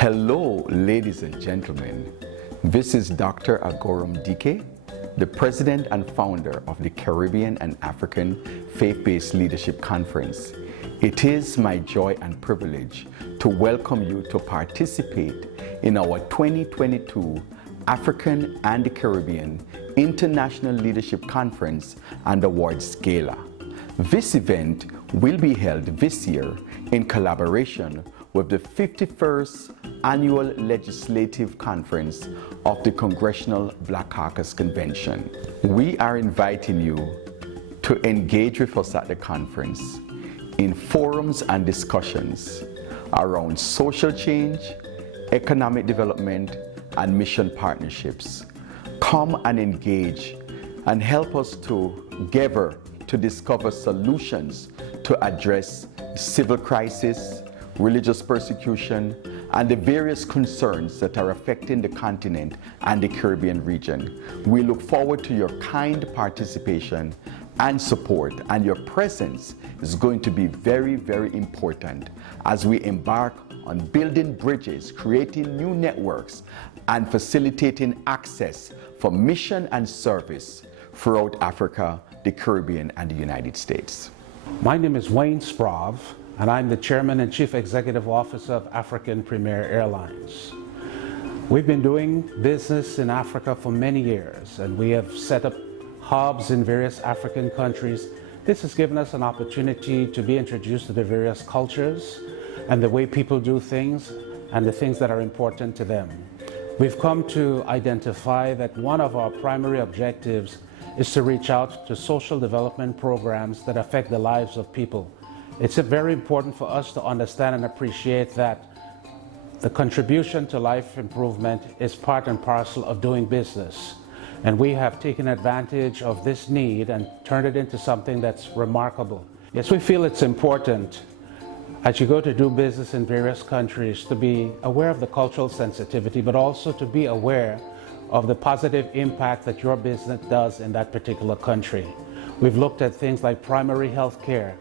Hello, ladies and gentlemen. This is Dr. Agorum Dike, the president and founder of the Caribbean and African Faith-Based Leadership Conference. It is my joy and privilege to welcome you to participate in our 2022 African and the Caribbean International Leadership Conference and Awards Gala. This event will be held this year in collaboration with the 51st Annual Legislative Conference of the Congressional Black Caucus Convention. We are inviting you to engage with us at the conference in forums and discussions around social change, economic development, and mission partnerships. Come and engage and help us together to discover solutions to address civil crisis, religious persecution, and the various concerns that are affecting the continent and the Caribbean region. We look forward to your kind participation and support, and your presence is going to be very, very important as we embark on building bridges, creating new networks, and facilitating access for mission and service throughout Africa, the Caribbean, and the United States. My name is Wayne Sprav, and I'm the Chairman and Chief Executive Officer of African Premier Airlines. We've been doing business in Africa for many years, and we have set up hubs in various African countries. This has given us an opportunity to be introduced to the various cultures and the way people do things and the things that are important to them. We've come to identify that one of our primary objectives is to reach out to social development programs that affect the lives of people. It's very important for us to understand and appreciate that the contribution to life improvement is part and parcel of doing business. And we have taken advantage of this need and turned it into something that's remarkable. Yes, we feel it's important as you go to do business in various countries to be aware of the cultural sensitivity, but also to be aware of the positive impact that your business does in that particular country. We've looked at things like primary health care.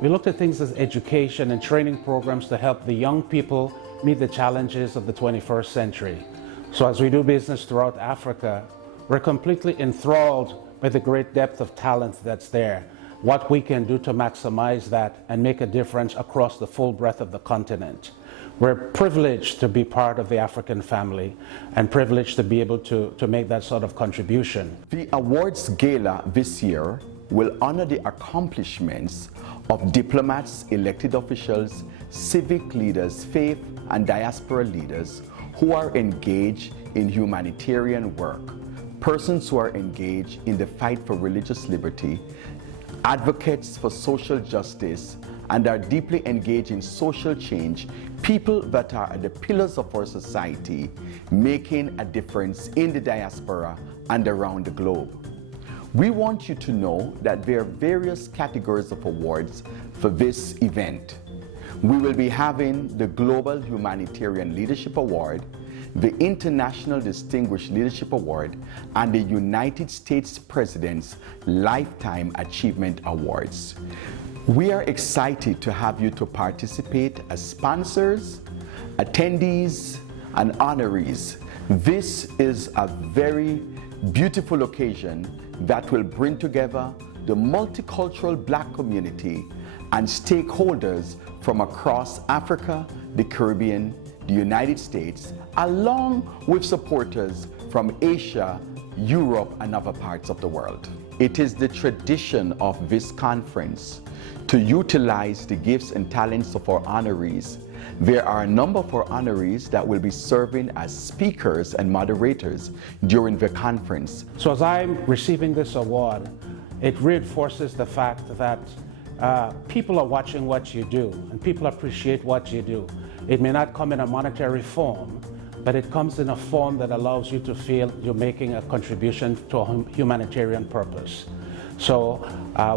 We looked at things as education and training programs to help the young people meet the challenges of the 21st century. So as we do business throughout Africa, we're completely enthralled by the great depth of talent that's there, what we can do to maximize that and make a difference across the full breadth of the continent. We're privileged to be part of the African family and privileged to be able to make that sort of contribution. The Awards Gala this year will honor the accomplishments of diplomats, elected officials, civic leaders, faith and diaspora leaders who are engaged in humanitarian work, persons who are engaged in the fight for religious liberty, advocates for social justice, and are deeply engaged in social change, people that are at the pillars of our society, making a difference in the diaspora and around the globe. We want you to know that there are various categories of awards for this event. We will be having the Global Humanitarian Leadership Award, the International Distinguished Leadership Award, and the United States President's Lifetime Achievement Awards. We are excited to have you to participate as sponsors, attendees, and honorees. This is a very beautiful occasion that will bring together the multicultural Black community and stakeholders from across Africa, the Caribbean, the United States, along with supporters from Asia, Europe, and other parts of the world. It is the tradition of this conference to utilize the gifts and talents of our honorees. There are a number of our honorees that will be serving as speakers and moderators during the conference. So as I'm receiving this award, it reinforces the fact that people are watching what you do and people appreciate what you do. It may not come in a monetary form, but it comes in a form that allows you to feel you're making a contribution to a humanitarian purpose. So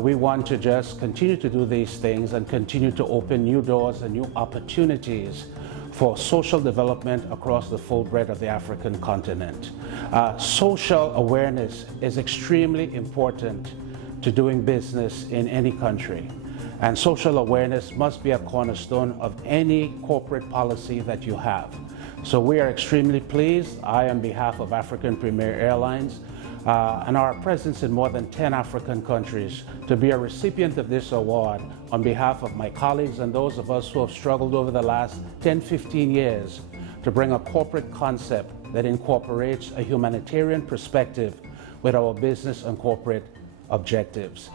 we want to just continue to do these things and continue to open new doors and new opportunities for social development across the full breadth of the African continent. Social awareness is extremely important to doing business in any country. And social awareness must be a cornerstone of any corporate policy that you have. So we are extremely pleased, I on behalf of African Premier Airlines, and our presence in more than 10 African countries, to be a recipient of this award on behalf of my colleagues and those of us who have struggled over the last 10, 15 years to bring a corporate concept that incorporates a humanitarian perspective with our business and corporate objectives.